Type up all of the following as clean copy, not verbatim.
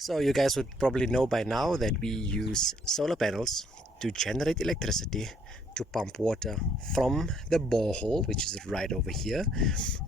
So you guys would probably know by now that we use solar panels to generate electricity to pump water from the borehole, which is right over here,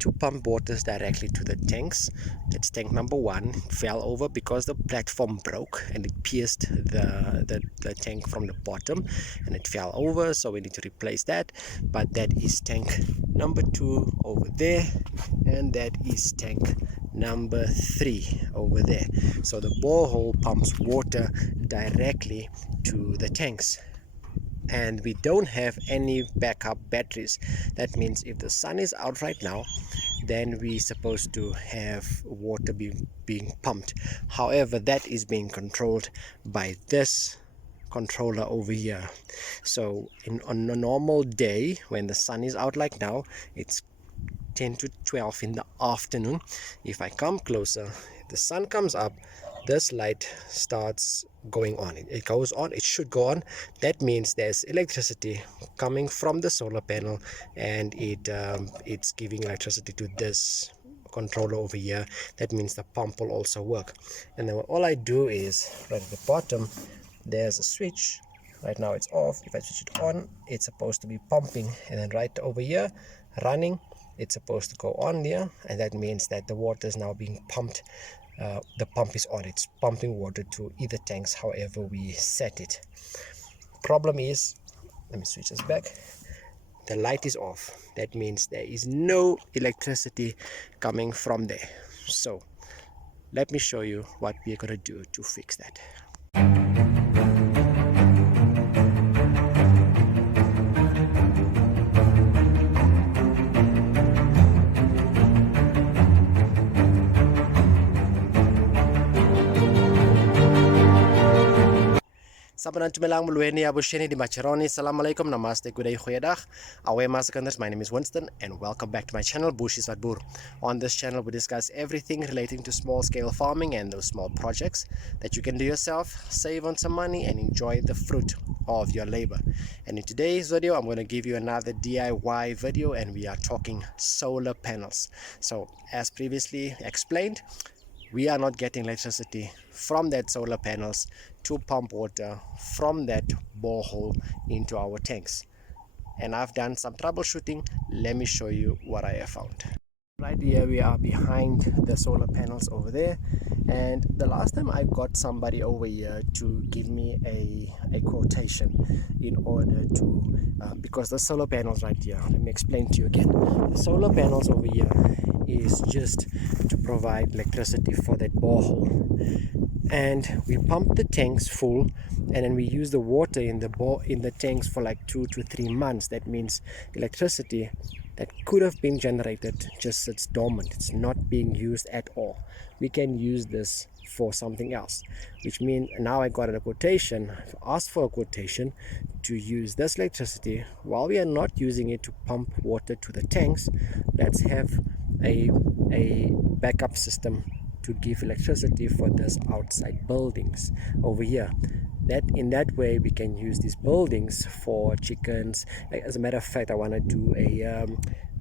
to pump waters directly to the tanks. That's tank number 1. It fell over because the platform broke and it pierced the tank from the bottom and it fell over, so we need to replace that. But that is tank number 2 over there, and that is tank number 3 over there. So the borehole pumps water directly to the tanks, and we don't have any backup batteries. That means if the sun is out right now, then we're supposed to have water being pumped. However, that is being controlled by this controller over here. So on a normal day when the sun is out like now, it's 10 to 12 in the afternoon. If I come closer, if the sun comes up, this light starts going on. It goes on, it should go on. That means there's electricity coming from the solar panel, and it's giving electricity to this controller over here. That means the pump will also work. And then all I do is, right at the bottom there's a switch. Right now it's off. If I switch it on, it's supposed to be pumping, and then right over here running, it's supposed to go on here, and that means that the water is now being pumped. The pump is on, it's pumping water to either tanks, however we set it. Problem is, let me switch this back, the light is off. That means there is no electricity coming from there. So let me show you what we're gonna do to fix that. Sabanang tumelang mulweni abusheni di macharoni. Assalamu alaikum, namaste, good day, goeiedag. Awe masakanders, my name is Winston and welcome back to my channel, Bushies wat Boer. On this channel we discuss everything relating to small scale farming and those small projects that you can do yourself, save on some money and enjoy the fruit of your labor. And in today's video I'm going to give you another DIY video, and we are talking solar panels. So as previously explained, we are not getting electricity from that solar panels to pump water from that borehole into our tanks. And I've done some troubleshooting. Let me show you what I have found. Right here we are behind the solar panels over there, and the last time I got somebody over here to give me a quotation in order to because the solar panels right here, let me explain to you again. The solar panels over here is just to provide electricity for that borehole, and we pump the tanks full, and then we use the water in the tanks for like 2 to 3 months. That means electricity that could have been generated just sits dormant. It's not being used at all. We can use this for something else, which means now I got a quotation, asked for a quotation to use this electricity while we are not using it to pump water to the tanks. Let's have a backup system to give electricity for this outside buildings over here. That in that way we can use these buildings for chickens. As a matter of fact, I want to do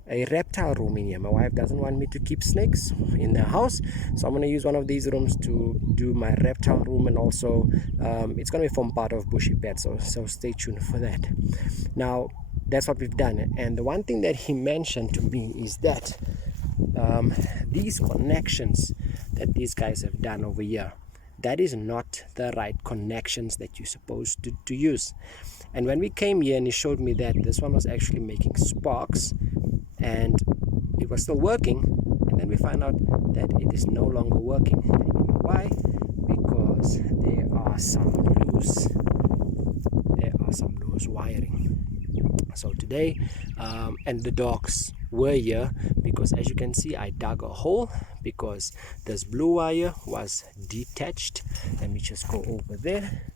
a reptile room in here. My wife doesn't want me to keep snakes in the house, so I'm going to use one of these rooms to do my reptile room, and also it's going to be from part of Bushy Pet, so stay tuned for that. Now that's what we've done, and the one thing that he mentioned to me is that these connections that these guys have done over here, that is not the right connections that you're supposed to use. And when we came here and he showed me that this one was actually making sparks and it was still working, and then we found out that it is no longer working. And you know why? Because there are some loose wiring. So today and the dogs were here because, as you can see, I dug a hole because this blue wire was detached. Let me just go over there.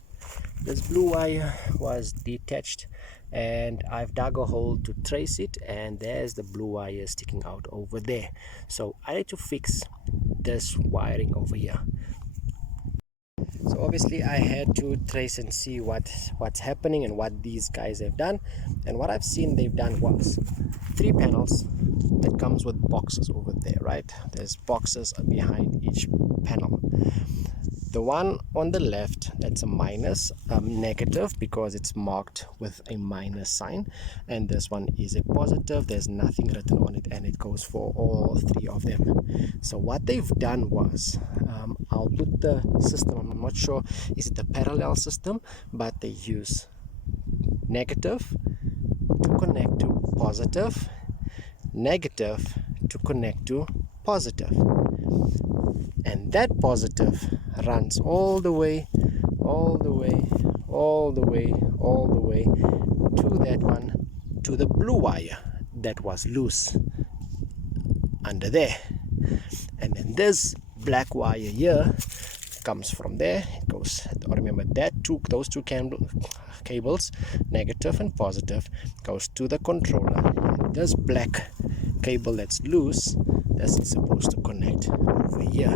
This blue wire was detached and I've dug a hole to trace it, and there's the blue wire sticking out over there. So I need to fix this wiring over here. So obviously I had to trace and see what's happening and what these guys have done. And what I've seen they've done was 3 panels that comes with boxes over there, right? There's boxes behind each panel. The one on the left, that's a minus, negative, because it's marked with a minus sign, and this one is a positive. There's nothing written on it, and it goes for all three of them. So what they've done was, I'll put the system, I'm not sure, is it a parallel system, but they use negative to connect to positive, negative to connect to positive, and that positive runs all the way to that one, to the blue wire that was loose under there. And then this black wire here comes from there. It goes, remember that those two cables, negative and positive, goes to the controller. And this black cable that's loose, this is supposed to connect over here.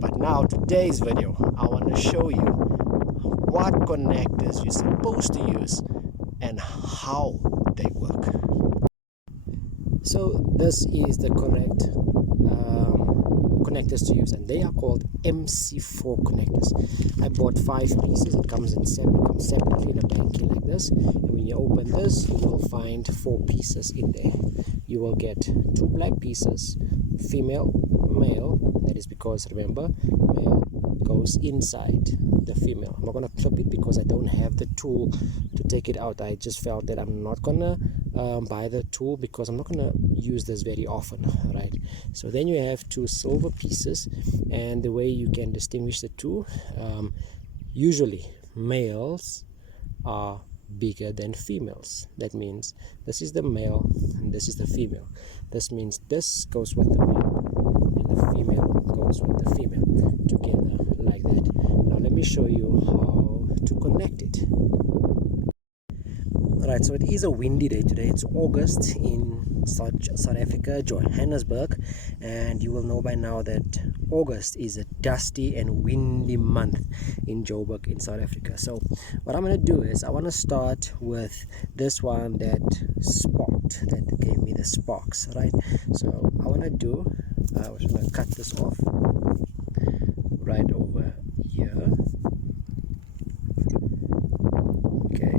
But now today's video, I want to show you what connectors you're supposed to use and how they work. So this is the correct connectors to use, and they are called MC4 connectors. I bought 5 pieces. It comes separately in a banky like this, and when you open this, you will find 4 pieces in there. You will get 2 black pieces, female, male. That is because, remember, male goes inside the female. I'm not going to clip it because I don't have the tool to take it out. I just felt that I'm not going to buy the tool because I'm not going to use this very often, right? So then you have 2 silver pieces, and the way you can distinguish the two, usually males are bigger than females. That means this is the male and this is the female. This means this goes with the male and the female goes with the female together like that. Now let me show you how to connect it. Alright, so it is a windy day today. It's August in South Africa, Johannesburg, and you will know by now that August is a dusty and windy month in Joburg in South Africa. So what I'm going to do is I want to start with this one that sparked, that gave me the sparks, right? So I want to do, I was going to cut this off right over here. Okay.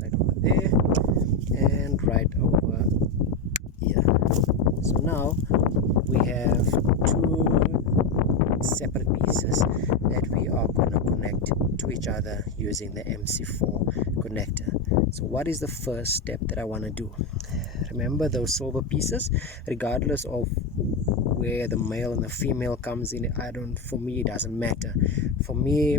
Right over there and right over here. So now we have 2 separate pieces that we are going to connect to each other using the MC4 connector. So what is the first step that I want to do? Remember those silver pieces, regardless of where the male and the female comes in, for me it doesn't matter. For me,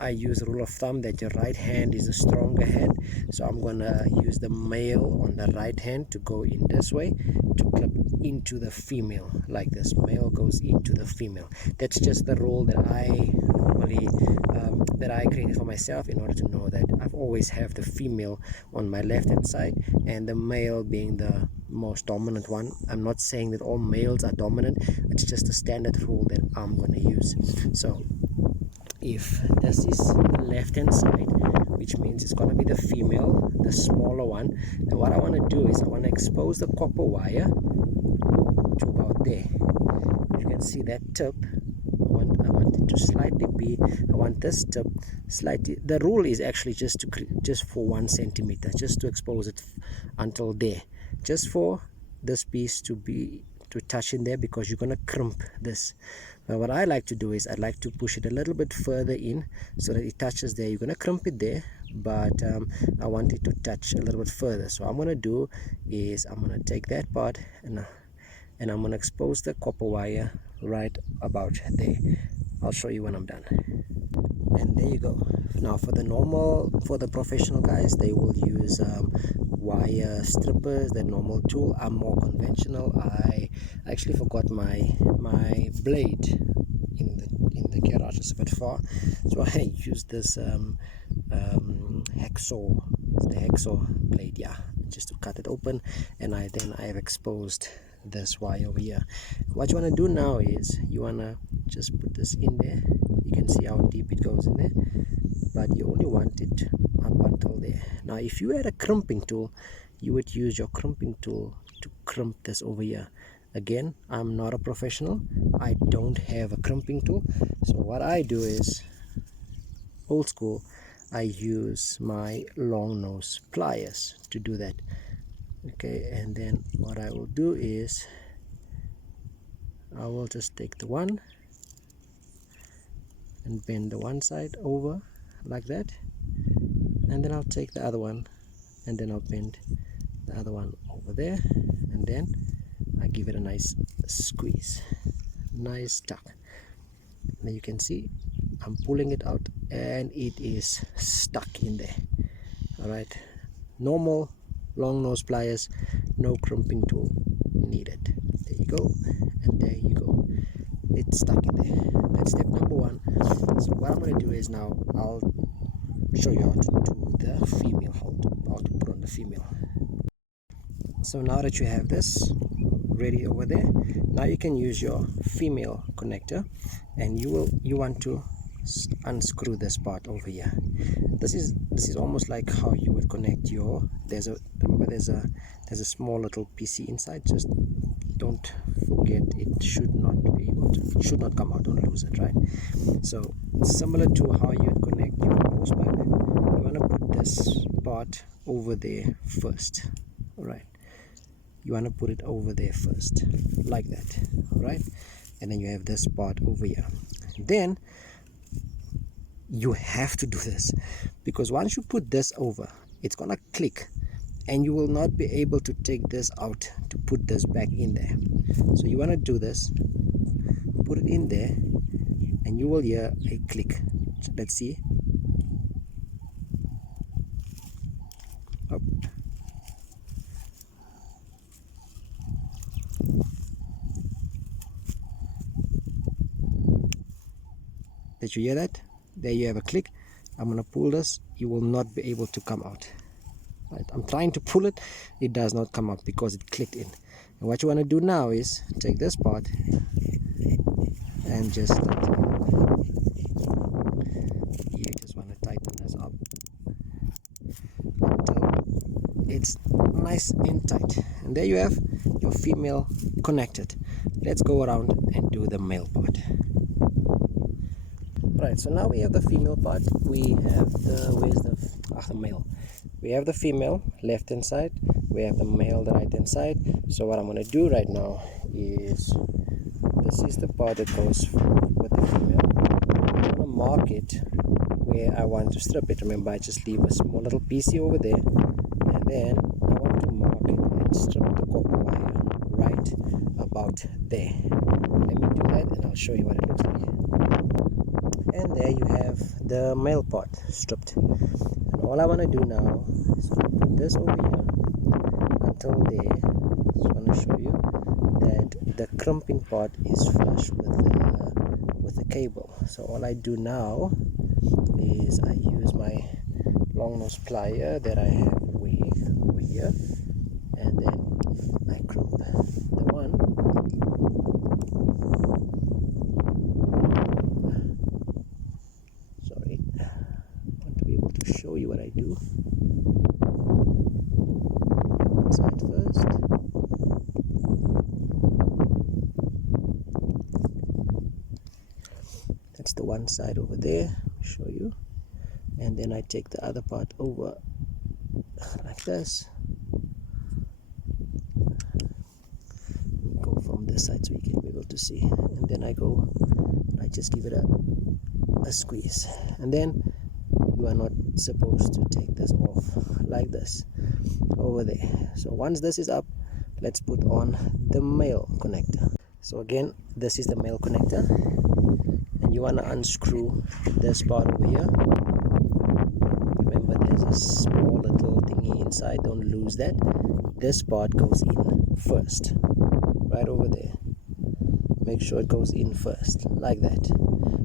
I use a rule of thumb that your right hand is a stronger hand, so I'm gonna use the male on the right hand to go in this way to clip into the female like this. Male goes into the female. That's just the rule that I normally that I created for myself in order to know that I've always have the female on my left hand side and the male being the most dominant one. I'm not saying that all males are dominant, it's just a standard rule that I'm going to use. So if this is the left hand side, which means it's going to be the female, the smaller one, then what I want to do is I want to expose the copper wire to about there. You can see that tip, I want it to slightly be, I want this tip slightly, the rule is actually just for 1 centimeter, just to expose it until there, just for this piece to touch in there, because you're going to crimp this. But what I like to do is I'd like to push it a little bit further in so that it touches there. You're going to crimp it there, but I want it to touch a little bit further. So what I'm going to do is I'm going to take that part and I'm going to expose the copper wire right about there. I'll show you when I'm done. And there you go. Now for the professional guys, they will use wire strippers, the normal tool. I'm more conventional. I actually forgot my blade in the garage. It's a bit far, so I use this hacksaw, the hacksaw blade, yeah, just to cut it open. And I have exposed this wire over here. What you want to do now is you want to just put this in there. You can see how deep it goes in there, but you only want it up until there. Now if you had a crimping tool, you would use your crimping tool to crimp this over here. Again, I'm not a professional. I don't have a crimping tool. So what I do is, old school, I use my long nose pliers to do that. Okay, and then what I will do is I will just take the one and bend the one side over like that, and then I'll take the other one and then I'll bend the other one over there, and then I give it a nice squeeze, nice tuck. Now you can see I'm pulling it out and it is stuck in there. Alright, normal long nose pliers, no crimping tool needed. There you go, and there you go, it's stuck in there. That's step number one. So what I'm going to do is now I'll show you how to do the female, how to put on the female. So now that you have this ready over there, now you can use your female connector, and you want to unscrew this part over here. This is almost like how you would connect your, there's a small little PC inside. Just don't forget, it should not come out, don't lose it, right? So similar to how you would connect your hose pipe, you want to put this part over there first. All right, you want to put it over there first, like that. All right, and then you have this part over here. Then you have to do this, because once you put this over, it's gonna click and you will not be able to take this out to put this back in there. So you want to do this, put it in there, and you will hear a click. Let's see. Up. Did you hear that? There you have a click. I'm gonna pull this, you will not be able to come out. Right, I'm trying to pull it, it does not come out because it clicked in. And what you want to do now is take this part and just you just want to tighten this up until it's nice and tight. And there you have your female connected. Let's go around and do the male part. Right, so now we have the female part. We have the male. We have the female left hand side, we have the male the right hand side. So what I'm going to do right now is, this is the part that goes with the female. I'm going to mark it where I want to strip it. Remember, I just leave a small little PC over there, and then I want to mark it and strip the copper wire right about there. Let me do that and I'll show you what it looks like. And there you have the male part stripped. And all I want to do now is put this over here until there. Just want to show you that the crimping part is flush with the cable. So all I do now is I use my long nose plier that I have way over here, and then I crimp the one. Sorry, I want to be able to show you what I do. One side first. That's the one side over there. Show you. And then I take the other part over like this. Go from this side so you can be able to see. And then I just give it a squeeze. And then you are not supposed to take this off like this over there. So once this is up, let's put on the male connector. So again, this is the male connector, and you want to unscrew this part over here. Remember, there's a small little thingy inside, don't lose that. This part goes in first, right over there. Make sure it goes in first, like that,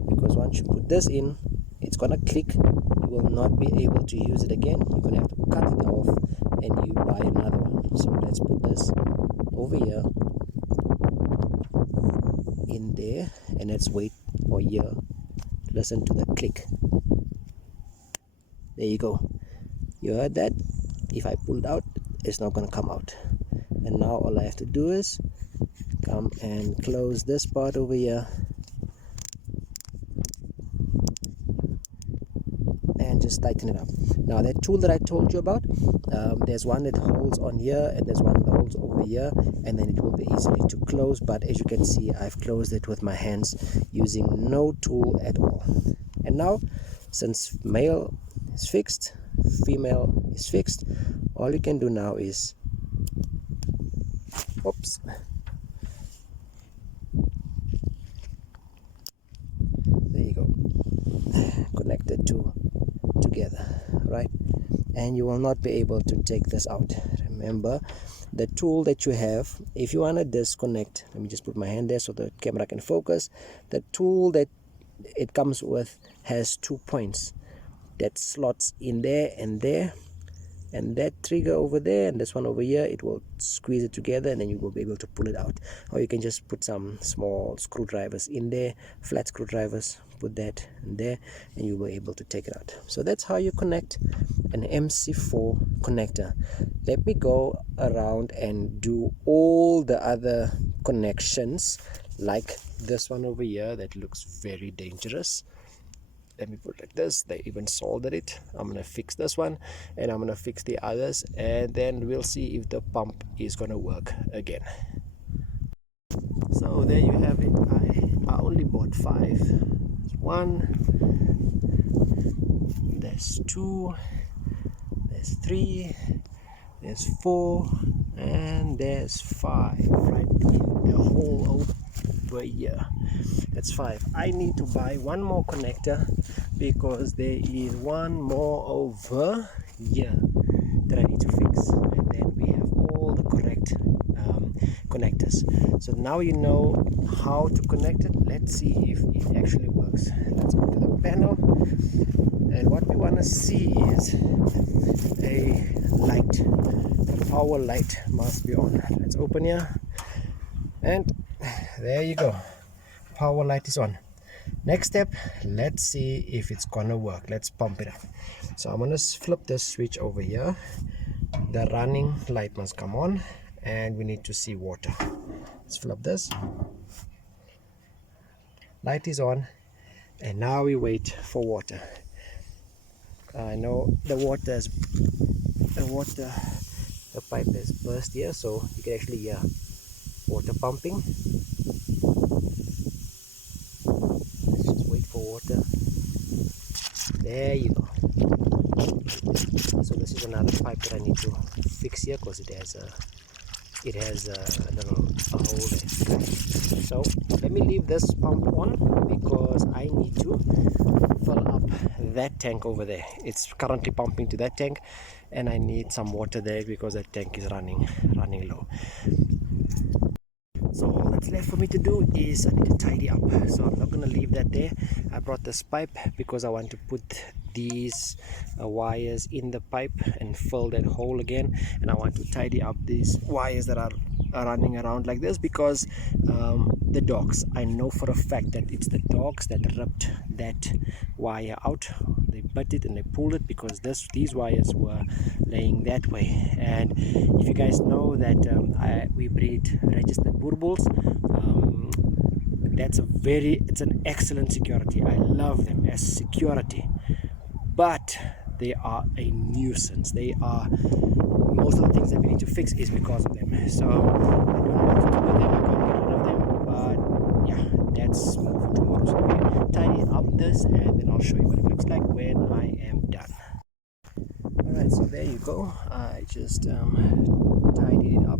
because once you put this in, it's gonna click. You will not be able to use it again. You're gonna have to cut it off and you buy another one. So let's put this over here, in there, and let's wait for here. Listen to the click. There you go. You heard that? If I pull it out, it's not gonna come out. And now all I have to do is come and close this part over here and just tighten it up. Now that tool that I told you about, there's one that holds on here and there's one that holds over here, and then it will be easily to close. But as you can see, I've closed it with my hands using no tool at all. And now, since male is fixed, female is fixed, all you can do now is, oops, there you go, connect the two together, right? And you will not be able to take this out. Remember, the tool that you have, if you want to disconnect, let me just put my hand there so the camera can focus. The tool that it comes with has 2 points that slots in there, and that trigger over there and this one over here, it will squeeze it together, and then you will be able to pull it out. Or you can just put some small screwdrivers in there, flat screwdrivers, put that in there, and you will be able to take it out. So that's how you connect an MC4 connector. Let me go around and do all the other connections, like this one over here that looks very dangerous. Let me put it like this. They even soldered it. I'm gonna fix this one, and I'm gonna fix the others, and then we'll see if the pump is gonna work again. So there you have it. I only bought 5. There's 1, there's 2, there's 3, there's 4, and there's 5 right in the hole over here. That's 5. I need to buy one more connector because there is one more over here that I need to fix, and then we have all the correct connectors. So now you know how to connect it. Let's see if it actually works. Let's go to the panel, and what we want to see is a light. The power light must be on. Let's open here, and there you go. Power light is on. Next step, let's see if it's gonna work. Let's pump it up. So I'm gonna flip this switch over here. The running light must come on, and we need to see water. Let's flip this. Light is on, and now we wait for water. I know the pipe has burst here, so you can actually hear water pumping. Water. There you go. So this is another pipe that I need to fix here because it has a hole there. So let me leave this pump on because I need to fill up that tank over there. It's currently pumping to that tank, and I need some water there because that tank is running low. So all that's left for me to do is I need to tidy up. So I'm not going to leave that there. I brought this pipe because I want to put these wires in the pipe and fill that hole again, and I want to tidy up these wires that are running around like this because the dogs, I know for a fact that it's the dogs that ripped that wire out. They bit it and they pulled it because these wires were laying that way. And if you guys know that we breed registered Boer bulls, it's an excellent security. I love them as security, but they are a nuisance. They are, most of the things that we need to fix is because of them. So I don't know what to do with them. I can't get rid of them, but yeah, that's more for tomorrow. So we tidy up this, and then I'll show you what it looks like when I am done. Alright, so there you go. I just tidied it up,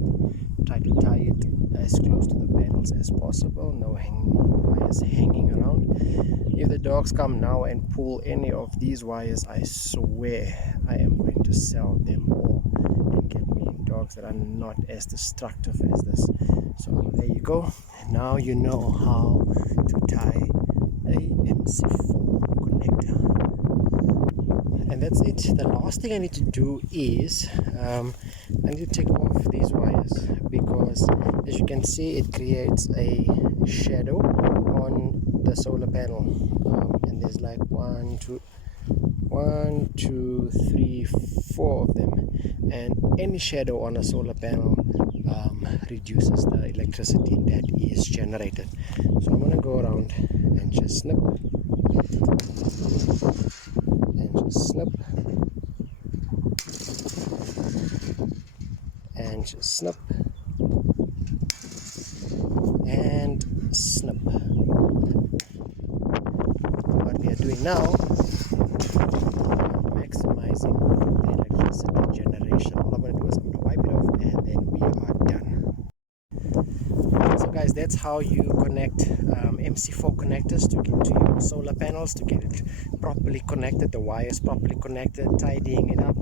tried to tie it as close to the panels as possible, no wires hanging around. If the dogs come now and pull any of these wires, I swear I am going to sell them all and get me dogs that are not as destructive as this. So there you go. Now you know how to tie a MC4 connector. And that's it. The last thing I need to do is I need to take off these wires because, as you can see, it creates a shadow on the solar panel, and there's like 1, 2, 3, 4 of them, and any shadow on a solar panel reduces the electricity that is generated. So I'm going to go around and just snip and just snip and just snip and snip. What we are doing now, maximizing the electricity generation. All I'm going to do is I'm going to wipe it off and then we are done. So guys, that's how you connect MC4 connectors to your solar panels, to get it properly connected, the wires properly connected, tidying it up. I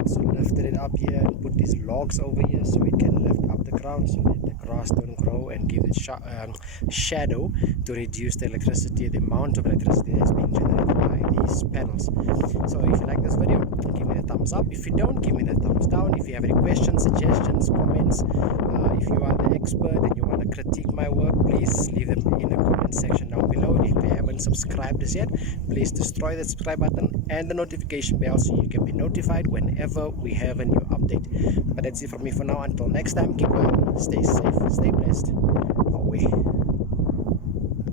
also lifted it up here and put these logs over here so it can lift up the ground so that the grass don't grow, and give it shadow to reduce the electricity, the amount of electricity that's being generated by these panels. So if you like this video, give me a thumbs up. If you don't, give me the thumbs down. If you have any questions, suggestions, comments, if you are the expert and you want to critique my work, please leave them in the comment section down below. And if you haven't subscribed as yet, please destroy the subscribe button and the notification bell so you can be notified whenever we have a new update. But that's it from me for now. Until next time, keep well, stay safe, stay blessed. Away.